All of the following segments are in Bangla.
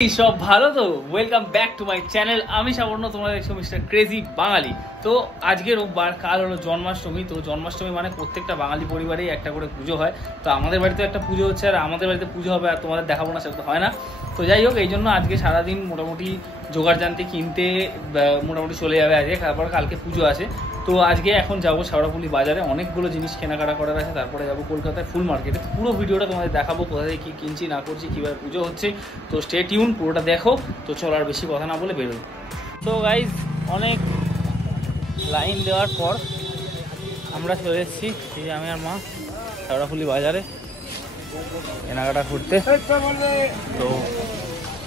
সব ভালো তো welcome back to my channel. আমি সাবর্ণ, তোমরা দেখছো মিস্টার ক্রেজি বাঙালি। তো আজকে রোববার, কাল হলো জন্মাষ্টমী। তো জন্মাষ্টমী মানে প্রত্যেকটা বাঙালি পরিবারেই একটা করে পুজো হয়। তো আমাদের বাড়িতে একটা পুজো হচ্ছে, আর আমাদের বাড়িতে পুজো হবে, আর তোমাদের দেখাবো না সেটা তো হয় না। তো যাই হোক, এই জন্য আজকে সারাদিন মোটামুটি জোগাড় জানতে কিনতে মোটামুটি চলে যাবে আজকে। তারপর কালকে পুজো আছে। তো আজকে এখন যাবো শেওড়াফুলি বাজারে, অনেকগুলো জিনিস কেনাকাটা করার আছে। তারপরে যাবো কলকাতায় ফুল মার্কেটে। পুরো ভিডিওটা তোমাদের দেখাবো, কোথায় কী কিনছি না করছি, কীভাবে পুজো হচ্ছে। তো স্টে টিউন, পুরোটা দেখো। তো চলো আর বেশি কথা না বলে বেরোই। তো গাইজ, অনেক লাইন দেওয়ার পর আমরা চলে এসেছি, এই যে আমি আর মা, শেওড়াফুলি বাজারে কেনাকাটা করতে। তো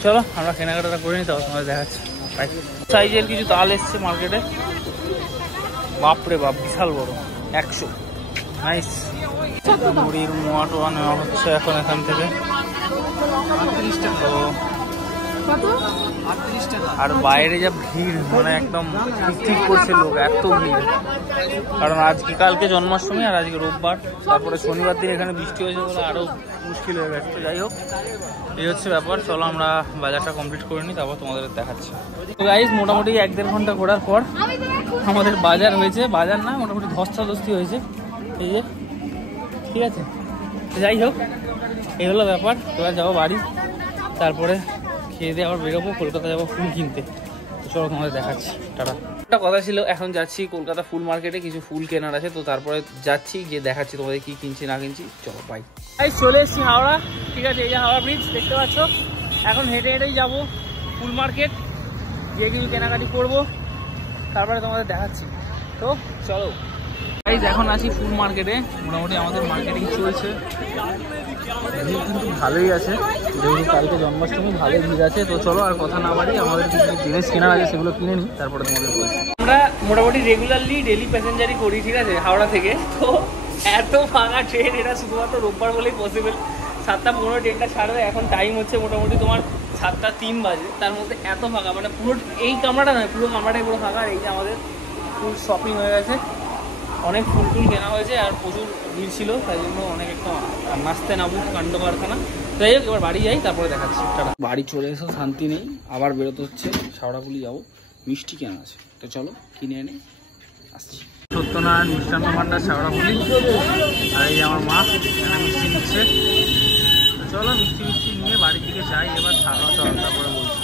চলো আমরা কেনাকাটাটা করে নিই, তারপর তোমাদের দেখাচ্ছি। সাইজের কিছু তাল এসছে মার্কেটে, বাপরে বাপ বিশাল বড়, 100। নাইস। মুড়ির মোয়া টোয়া নেওয়া হচ্ছে এখন এখান থেকে। আর বাইরে যা ভিড়, মানে একদম ঠিক করছে লোক, এত ভিড়। কারণ আজকে কালকে জন্মাষ্টমী, আর আজকে রোববার, তারপরে শনিবার দিন এখানে বৃষ্টি হয়েছে বলে আরো মুশকিল হয়ে গেছে। যাই হোক, এই হচ্ছে ব্যাপার। চলো আমরা বাজারটা কমপ্লিট করে নিই, তারপর তোমাদের দেখাচ্ছি। তো গাইজ, মোটামুটি 1-1.5 ঘন্টা ঘোরার পর আমাদের বাজার হয়েছে, বাজার না মোটামুটি ধস্তাধস্তি হয়েছে, এই যে, ঠিক আছে। যাই হোক, এই হলো ব্যাপার। এবার যাবো বাড়ি, তারপরে খেয়ে দিয়ে আবার বেরোবো, কলকাতা যাবো ফুল কিনতে। তো চলো তোমাদের দেখাচ্ছি, টাটা। একটা কথা ছিল, এখন যাচ্ছি কলকাতা ফুল মার্কেটে, কিছু ফুল কেনার আছে। তো তারপরে যাচ্ছি, গিয়ে দেখাচ্ছি তোমাদের কি কিনছি না কিনছি। চলো বাই। চলে এসেছি হাওড়া, ঠিক আছে। এই যে হাওড়া ব্রিজ দেখতে পাচ্ছ। এখন হেঁটে হেঁটেই যাবো ফুল মার্কেট, গিয়ে কিছু কেনাকাটি করবো, তারপরে তোমাদের দেখাচ্ছি। তো চলো গাইজ, এখন আছি ফুল মার্কেটে। মোটামুটি আমাদের মার্কেটিং চলছে, ভিড় কিন্তু ভালোই আছে, যেহেতু কালকে জন্মাষ্টমী, ভালোই ভিড় আছে। তো চলো আর কথা না বাড়ি, আমাদের কিছু জিনিস কেনার আছে, সেগুলো কিনে নিই, তারপরে তোমাদের বলছি। আমরা মোটামুটি রেগুলারলি ডেলি প্যাসেঞ্জারই করি, ঠিক আছে, হাওড়া থেকে। তো এত ফাঁকা ট্রেন, এটা শুধুমাত্র রোববার বলেই পসিবল। 7:15 ট্রেনটা ছাড়বে, এখন টাইম হচ্ছে মোটামুটি তোমার 7:03 বাজে। তার মধ্যে এত ফাঁকা, মানে পুরো এই কামরাটা নয়, পুরো কামরাটাই পুরো ফাঁকা। আর এই যে আমাদের ফুল শপিং হয়ে গেছে, অনেক ফুল টুল কেনা হয়েছে, আর প্রচুর ভিড় ছিল, তাই জন্য অনেক একটা নাচতে নামুক কাণ্ড কারখানা। যাই হোক, এবার বাড়ি যাই, তারপরে দেখাচ্ছি। বাড়ি চলে এসো, শান্তি নেই, আবার বেরোতে হচ্ছে। শেওড়াফুলি যাবো, মিষ্টি কেনা আছে। তো চলো কিনে এনে আসছি। সত্যনারায়ণ মিষ্টান্ন ভান্ডার, শেওড়াফুলি। আর এই যে আমার মা এখানে মিষ্টি নিচ্ছে। চলো মিষ্টি নিয়ে বাড়ির দিকে যাই এবার, তারপরে বলছি।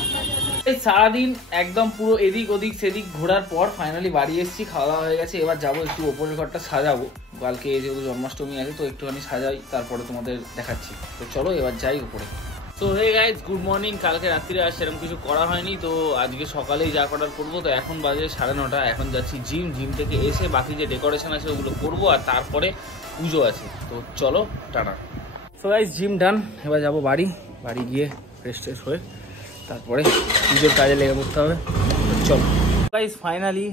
এই সারাদিন একদম পুরো এদিক ওদিক সেদিক ঘোরার পর ফাইনালি বাড়ি এসেছি, খাওয়া দাওয়া হয়ে গেছে। এবার যাবো একটু ওপরের ঘরটা সাজাবো, কালকে যেহেতু জন্মাষ্টমী আছে, তো একটুখানি সাজাই, তারপরে তোমাদের দেখাচ্ছি। তো চলো এবার যাই উপরে। তো হে গাইজ, গুড মর্নিং। কালকে রাত্রিরে আর সেরকম কিছু করা হয়নি, তো আজকে সকালেই যা করার করবো। তো এখন বাজে 9:30, এখন যাচ্ছি জিম থেকে এসে বাকি যে ডেকোরেশন আছে ওগুলো করবো, আর তারপরে পুজো আছে। তো চলো টাটা। সো গাইজ, জিম ডান, এবার যাবো বাড়ি গিয়ে ফ্রেশ ট্রেশ হয়ে তারপরে পুজোর কাজে লেগে পড়তে হবে। চলো গাইজ, ফাইনালি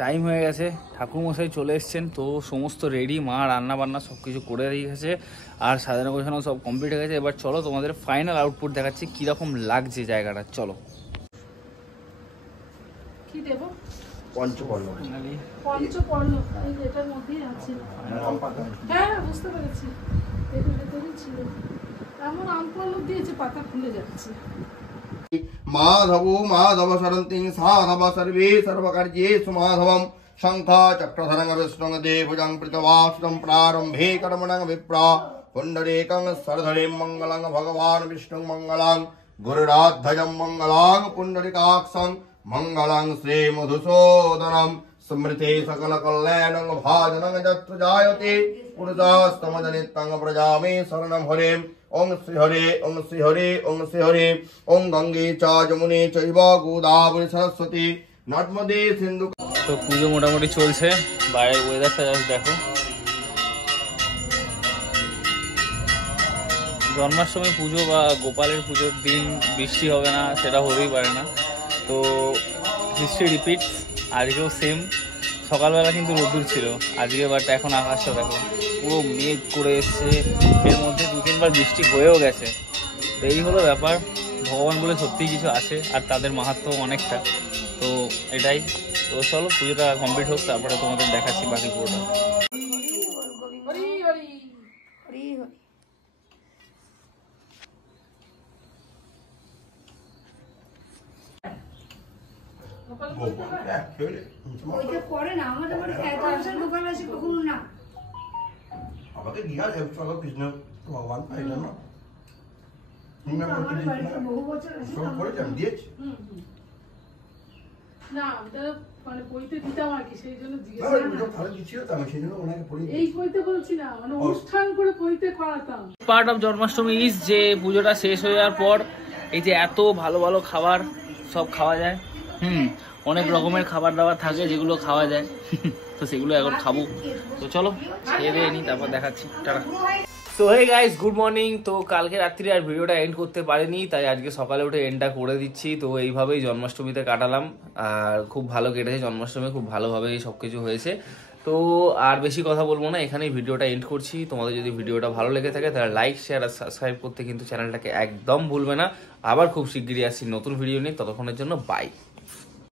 টাইম হয়ে গেছে, ঠাকুরমশাই চলে এসছেন। তো সমস্ত রেডি, মা রান্না বান্না সব কিছু করে রেখেছে, আর সাজানো গোছানো সব কমপ্লিট হয়ে গেছে। এবার চলো তোমাদের ফাইনাল আউটপুট দেখাচ্ছি, কীরকম লাগছে জায়গাটা। চলো। কি দেবো? পঞ্চপল্লব। এটার মধ্যেই আছে। হ্যাঁ, বুঝতে পেরেছি, এটার ভেতরেই ছিল। এমন আমপল্লব দিয়েছে, পাতা খুলে যাচ্ছে। माधवो माधव सरन्ति साधव सर्वे सर्वकार्येषु माधवं शङ्खा चक्रधरं विष्णुं देवभुजं प्रतवासुतं प्रारम्भे कर्मणं विप्रा पुण्डरीकं सरधरिं मङ्गलं भगवान् विष्णुं मङ्गलं गुरुराध्वजं मङ्गलं पुण्डरीकाक्षं मङ्गलं श्रीमधुसूदनं स्मृते सकलकल्याणं भाजनं यत्र जायते पुरुषास्तमजनितं प्रजामे शरणं हरेम्। ओं श्री हरे ओं श्री हरे ओं श्री हरे ओं गंगे च यमुने चैव गोदावरी सरस्वती नर्मदे सिंधु। তো পুজো মোটামুটি চলছে, বাইরের ওয়েদারটা জাস্ট দেখো। জন্মাষ্টমী পুজো বা গোপালের পুজোর দিন বৃষ্টি হবে না, সেটা হতেই পারে না। তো হিস্ট্রি রিপিটস, আজকেও সেম। সকালবেলা কিন্তু রোদ্দুর ছিল আজকে, বাট এখন আকাশটা দেখো পুরো মেঘ করে এসছে, এর মধ্যে 2-3 বার বৃষ্টি হয়েও গেছে। তো এই হলো ব্যাপার, ভগবান বলে সত্যিই কিছু আছে, আর তাদের মাহাত্ম্য অনেকটা। তো এটাই। তো চলো পুজোটা কমপ্লিট হোক, তারপরে তোমাদের দেখাচ্ছি বাকি পুরোটা। ওইটা করে না আমাদের বাড়ি এত বছর দোকান আছে কখনো না আমাকে দিয়া চলো কৃষ্ণ ভগবান পাই না আমাদের বাড়িতে বহু বছর আছে সব করে আমি দিয়েছি না ওটা মানে বইতে দিতাম আর কি সেই জন্য জিজ্ঞেস ভালো দিচ্ছিল তো আমি সেই জন্য ওনাকে পড়ি এই বইতে বলছি না মানে অনুষ্ঠান করে বইতে করাতাম। পার্ট অফ জন্মাষ্টমী ইজ যে পুজোটা শেষ হয়ে যাওয়ার পর এই যে এত ভালো ভালো খাবার সব খাওয়া যায়। অনেক রকমের খাবার দাবার থাকে যেগুলো খাওয়া যায় তো সেগুলো এখন খাবো। তো চলো খেয়ে দিয়ে নিই তারপর দেখাচ্ছি। টাটা। তো হে গাইস, গুড মর্নিং। তো কালকে রাত্রি আর ভিডিওটা এন্ড করতে পারিনি, তাই আজকে সকালে উঠে এন্ডটা করে দিচ্ছি। তো এইভাবেই জন্মাষ্টমীতে কাটালাম আর খুব ভালো কেটেছে জন্মাষ্টমী, খুব ভালোভাবেই সব কিছু হয়েছে। তো আর বেশি কথা বলবো না, এখানেই ভিডিওটা এন্ড করছি। তোমাদের যদি ভিডিওটা ভালো লেগে থাকে তাহলে লাইক শেয়ার আর সাবস্ক্রাইব করতে কিন্তু চ্যানেলটাকে একদম ভুলবে না। আবার খুব শিগগিরই আসছি নতুন ভিডিও নিয়ে, ততক্ষণের জন্য বাই।